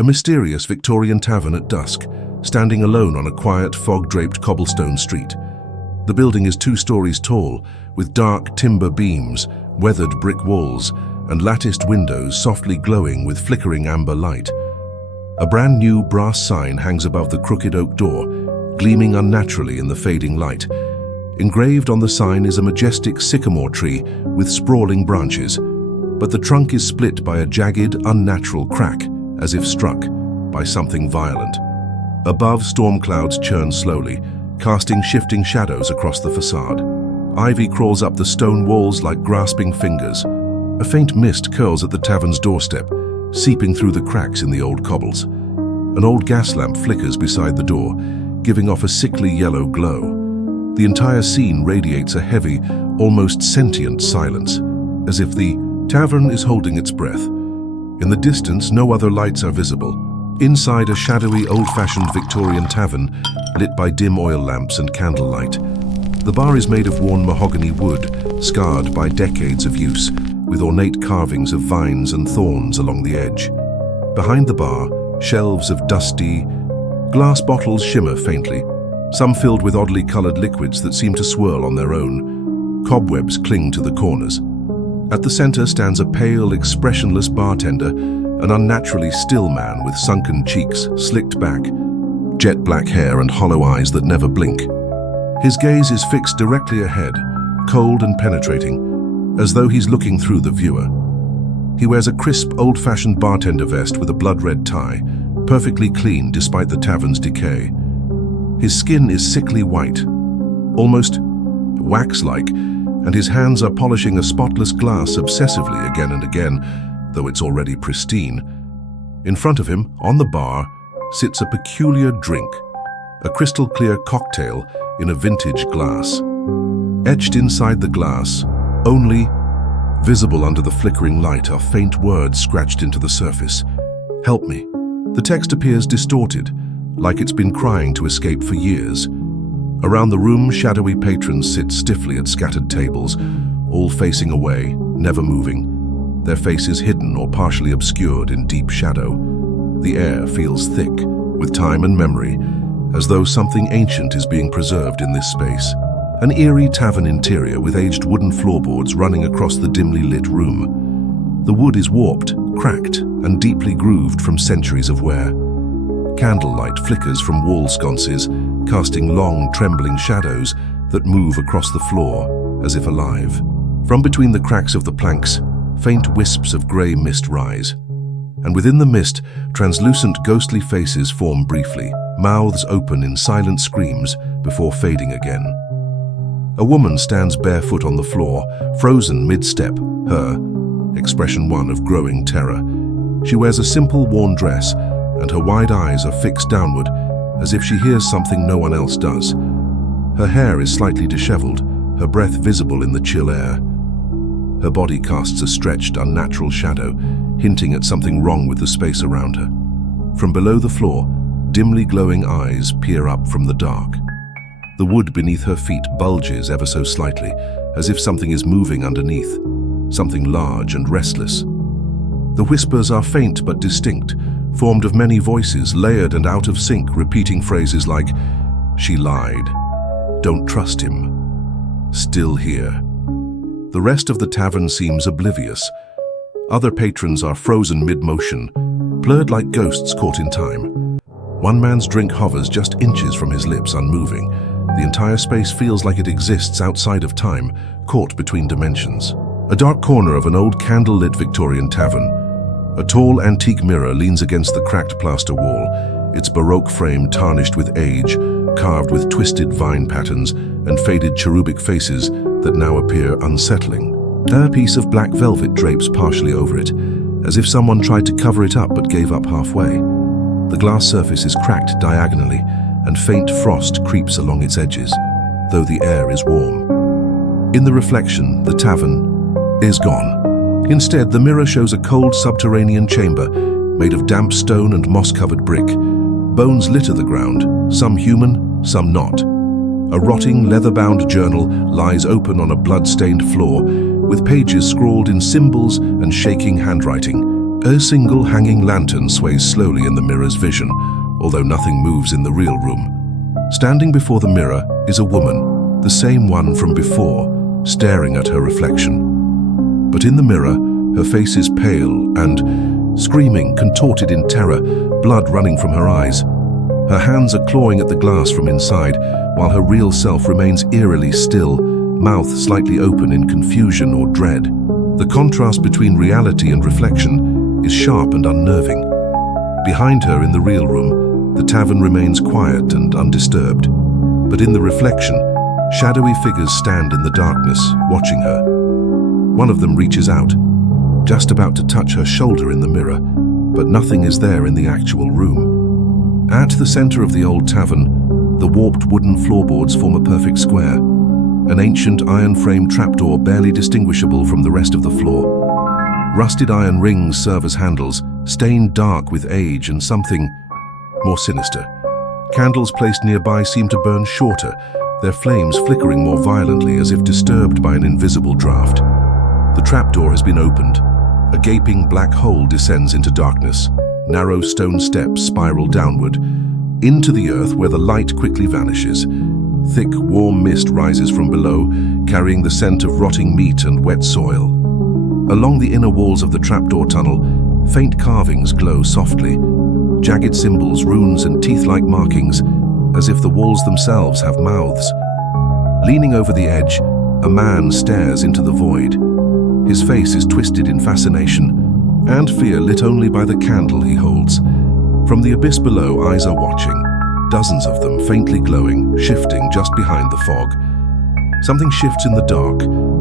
A mysterious Victorian tavern at dusk, standing alone on a quiet, fog-draped cobblestone street. The building is 2 stories tall, with dark timber beams, weathered brick walls, and latticed windows softly glowing with flickering amber light. A brand new brass sign hangs above the crooked oak door, gleaming unnaturally in the fading light. Engraved on the sign is a majestic sycamore tree with sprawling branches, but the trunk is split by a jagged, unnatural crack, as if struck by something violent. Above, storm clouds churn slowly, casting shifting shadows across the facade. Ivy crawls up the stone walls like grasping fingers. A faint mist curls at the tavern's doorstep, seeping through the cracks in the old cobbles. An old gas lamp flickers beside the door, giving off a sickly yellow glow. The entire scene radiates a heavy, almost sentient silence, as if the tavern is holding its breath. In the distance, no other lights are visible. Inside a shadowy, old-fashioned Victorian tavern, lit by dim oil lamps and candlelight. The bar is made of worn mahogany wood, scarred by decades of use, with ornate carvings of vines and thorns along the edge. Behind the bar, shelves of dusty glass bottles shimmer faintly, some filled with oddly colored liquids that seem to swirl on their own. Cobwebs cling to the corners. At the center stands a pale, expressionless bartender, an unnaturally still man with sunken cheeks, slicked back, jet black hair and hollow eyes that never blink. His gaze is fixed directly ahead, cold and penetrating, as though he's looking through the viewer. He wears a crisp, old-fashioned bartender vest with a blood-red tie, perfectly clean despite the tavern's decay. His skin is sickly white, almost wax-like, and his hands are polishing a spotless glass obsessively again and again, though it's already pristine. In front of him, on the bar, sits a peculiar drink, a crystal-clear cocktail in a vintage glass. Etched inside the glass, only visible under the flickering light, are faint words scratched into the surface. "Help me." The text appears distorted, like it's been crying to escape for years. Around the room, shadowy patrons sit stiffly at scattered tables, all facing away, never moving, their faces hidden or partially obscured in deep shadow. The air feels thick with time and memory, as though something ancient is being preserved in this space. An eerie tavern interior with aged wooden floorboards running across the dimly lit room. The wood is warped, cracked, and deeply grooved from centuries of wear. Candlelight flickers from wall sconces, casting long, trembling shadows that move across the floor as if alive. From between the cracks of the planks, faint wisps of grey mist rise. And within the mist, translucent ghostly faces form briefly, mouths open in silent screams before fading again. A woman stands barefoot on the floor, frozen mid-step, her expression one of growing terror. She wears a simple, worn dress, and her wide eyes are fixed downward, as if she hears something no one else does. Her hair is slightly disheveled, her breath visible in the chill air. Her body casts a stretched, unnatural shadow, hinting at something wrong with the space around her. From below the floor, dimly glowing eyes peer up from the dark. The wood beneath her feet bulges ever so slightly, as if something is moving underneath, something large and restless. The whispers are faint but distinct, formed of many voices, layered and out of sync, repeating phrases like, "She lied," "Don't trust him," "Still here." The rest of the tavern seems oblivious. Other patrons are frozen mid-motion, blurred like ghosts caught in time. One man's drink hovers just inches from his lips, unmoving. The entire space feels like it exists outside of time, caught between dimensions. A dark corner of an old candle-lit Victorian tavern. A tall antique mirror leans against the cracked plaster wall, its baroque frame tarnished with age, carved with twisted vine patterns and faded cherubic faces that now appear unsettling. A piece of black velvet drapes partially over it, as if someone tried to cover it up but gave up halfway. The glass surface is cracked diagonally, and faint frost creeps along its edges, though the air is warm. In the reflection, the tavern is gone. Instead, the mirror shows a cold subterranean chamber made of damp stone and moss-covered brick. Bones litter the ground, some human, some not. A rotting, leather-bound journal lies open on a blood-stained floor, with pages scrawled in symbols and shaking handwriting. A single hanging lantern sways slowly in the mirror's vision, although nothing moves in the real room. Standing before the mirror is a woman, the same one from before, staring at her reflection. But in the mirror, her face is pale and, screaming, contorted in terror, blood running from her eyes. Her hands are clawing at the glass from inside, while her real self remains eerily still, mouth slightly open in confusion or dread. The contrast between reality and reflection is sharp and unnerving. Behind her in the real room, the tavern remains quiet and undisturbed. But in the reflection, shadowy figures stand in the darkness, watching her. One of them reaches out, just about to touch her shoulder in the mirror, but nothing is there in the actual room. At the center of the old tavern, the warped wooden floorboards form a perfect square, an ancient iron-framed trapdoor barely distinguishable from the rest of the floor. Rusted iron rings serve as handles, stained dark with age and something more sinister. Candles placed nearby seem to burn shorter, their flames flickering more violently as if disturbed by an invisible draft. The trapdoor has been opened. A gaping black hole descends into darkness. Narrow stone steps spiral downward, into the earth where the light quickly vanishes. Thick, warm mist rises from below, carrying the scent of rotting meat and wet soil. Along the inner walls of the trapdoor tunnel, faint carvings glow softly, jagged symbols, runes, and teeth-like markings, as if the walls themselves have mouths. Leaning over the edge, a man stares into the void. His face is twisted in fascination and fear, lit only by the candle he holds. From the abyss below, eyes are watching, dozens of them faintly glowing, shifting just behind the fog. Something shifts in the dark,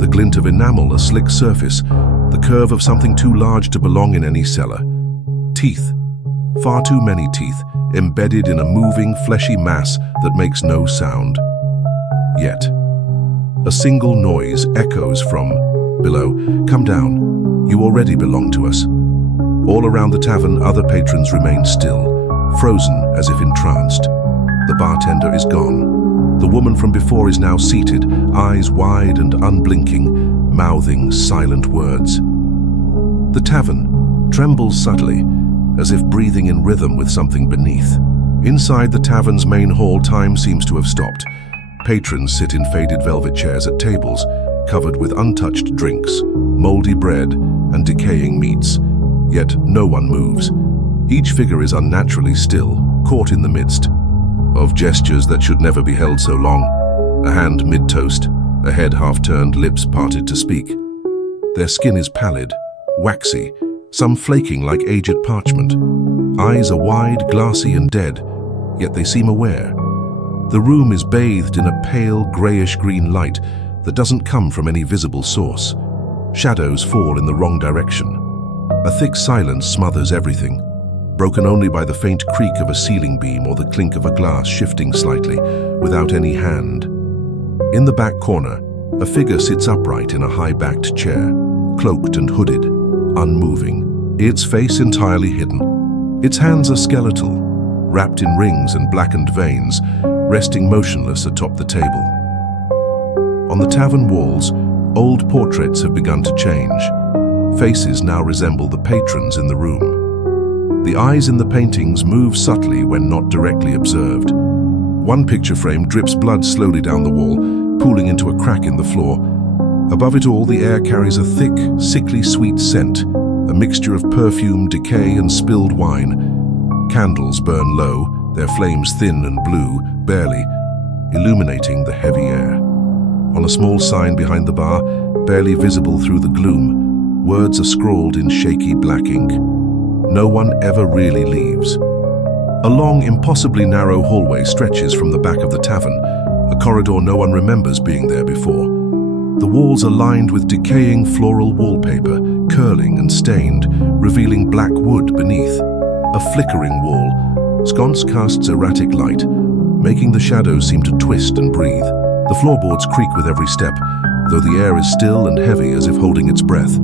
the glint of enamel, a slick surface, the curve of something too large to belong in any cellar. Teeth, far too many teeth, embedded in a moving, fleshy mass that makes no sound. Yet, a single noise echoes from below. Come down, you already belong to us. All around the tavern, other patrons remain still, frozen as if entranced. The bartender is gone. The woman from before is now seated, eyes wide and unblinking, mouthing silent words. The tavern trembles subtly, as if breathing in rhythm with something beneath. Inside the tavern's main hall, time seems to have stopped. Patrons sit in faded velvet chairs at tables, covered with untouched drinks, moldy bread, and decaying meats. Yet no one moves. Each figure is unnaturally still, caught in the midst of gestures that should never be held so long. A hand mid-toast, a head half-turned, lips parted to speak. Their skin is pallid, waxy, some flaking like aged parchment. Eyes are wide, glassy, and dead, yet they seem aware. The room is bathed in a pale, grayish-green light that doesn't come from any visible source. Shadows fall in the wrong direction. A thick silence smothers everything, broken only by the faint creak of a ceiling beam or the clink of a glass shifting slightly, without any hand. In the back corner, a figure sits upright in a high-backed chair, cloaked and hooded, unmoving, its face entirely hidden. Its hands are skeletal, wrapped in rings and blackened veins, resting motionless atop the table. On the tavern walls, old portraits have begun to change. Faces now resemble the patrons in the room. The eyes in the paintings move subtly when not directly observed. One picture frame drips blood slowly down the wall, pooling into a crack in the floor. Above it all, the air carries a thick, sickly sweet scent, a mixture of perfume, decay, and spilled wine. Candles burn low, their flames thin and blue, barely, illuminating the heavy air. On a small sign behind the bar, barely visible through the gloom, words are scrawled in shaky black ink. No one ever really leaves. A long, impossibly narrow hallway stretches from the back of the tavern, a corridor no one remembers being there before. The walls are lined with decaying floral wallpaper, curling and stained, revealing black wood beneath. A flickering wall, sconce casts erratic light, making the shadows seem to twist and breathe. The floorboards creak with every step, though the air is still and heavy as if holding its breath.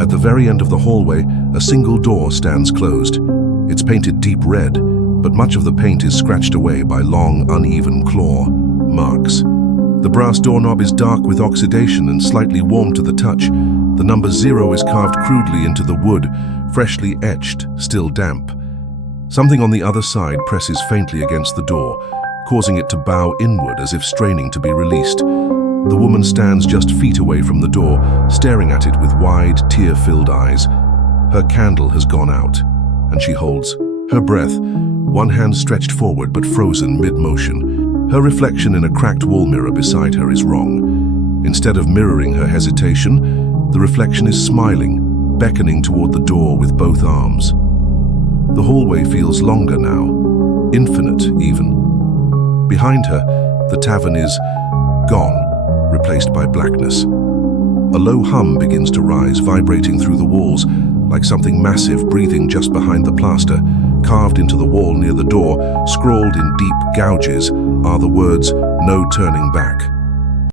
At the very end of the hallway, a single door stands closed. It's painted deep red, but much of the paint is scratched away by long, uneven claw marks. The brass doorknob is dark with oxidation and slightly warm to the touch. The number 0 is carved crudely into the wood, freshly etched, still damp. Something on the other side presses faintly against the door, causing it to bow inward as if straining to be released. The woman stands just feet away from the door, staring at it with wide, tear-filled eyes. Her candle has gone out, and she holds her breath, one hand stretched forward but frozen mid-motion. Her reflection in a cracked wall mirror beside her is wrong. Instead of mirroring her hesitation, the reflection is smiling, beckoning toward the door with both arms. The hallway feels longer now, infinite even. Behind her, the tavern is gone, replaced by blackness. A low hum begins to rise, vibrating through the walls, like something massive breathing just behind the plaster. Carved into the wall near the door, scrawled in deep gouges, are the words, "No turning back."